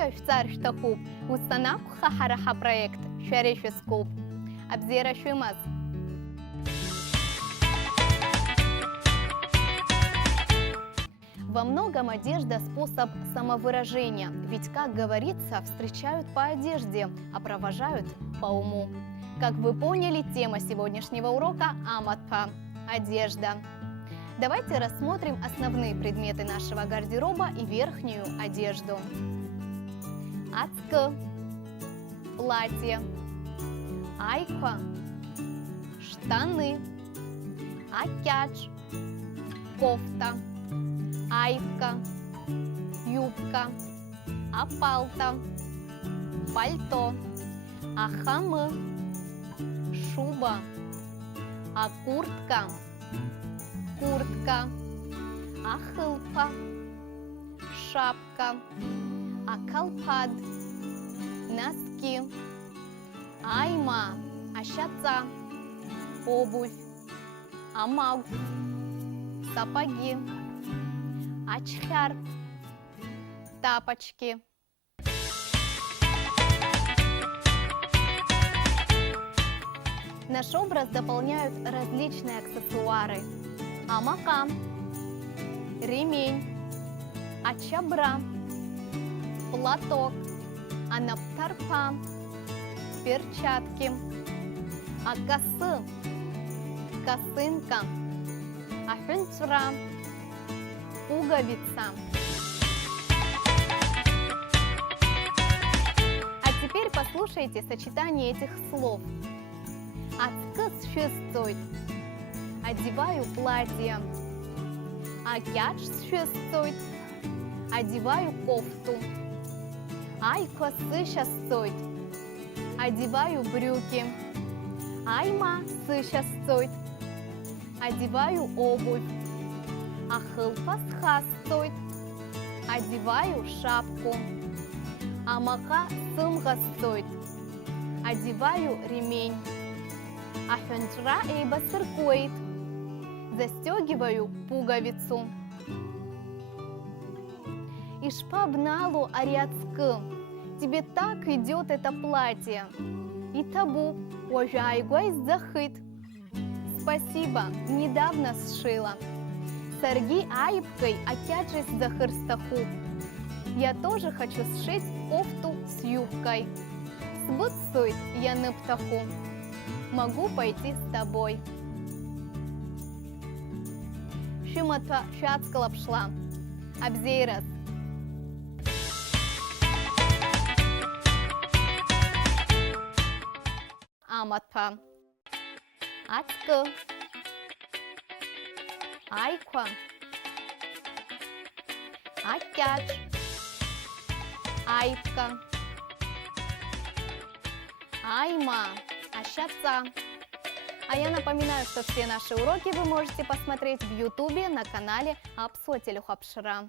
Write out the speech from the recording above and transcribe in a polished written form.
Ача шцар штахуб. Устанак хахараха проект. Шаришескуб. Абзера шумас. Во многом одежда – способ самовыражения, ведь, как говорится, встречают по одежде, а провожают по уму. Как вы поняли, тема сегодняшнего урока – аматпа – одежда. Давайте рассмотрим основные предметы нашего гардероба и верхнюю одежду. Ацкы – платье, айква – штаны, акяч – кофта, айка, юбка, апалта, пальто, ахамы, шуба, куртка, ахылпа, шапка, калпад, носки, айма, ашаца, обувь, амаг, сапоги, ачхяр, тапочки. Наш образ дополняют различные аксессуары. Амака, ремень, ачабра, платок, анаптарпа, перчатки, косы, косынка, ахюнцура, пуговица. А теперь послушайте сочетание этих слов. Ацкыс шестой. Одеваю платье. Акяч шестой. Одеваю кофту. Айкосы шестой. Одеваю брюки. Айма шестой. Одеваю обувь. Ахылпасха стоит. Одеваю шапку. Амака сумка стоит. Одеваю ремень. Ахюнчра эйба сыркует. Застегиваю пуговицу. Ишпабналу ариацкы. Тебе так идет это платье. И табу ожайгуай захыт. Спасибо, недавно сшила. Сарги айбкой акяджис захырстаху. Я тоже хочу сшить кофту с юбкой. Сбыцует я ныптаху. Могу пойти с тобой. Шиматва шацкалапшла. Абзейрас. Аматпа. Ацкы. Айква, акяч, айпка, айма, ашаца. А я напоминаю, что все наши уроки вы можете посмотреть в Ютубе на канале Апсотелюхапшра.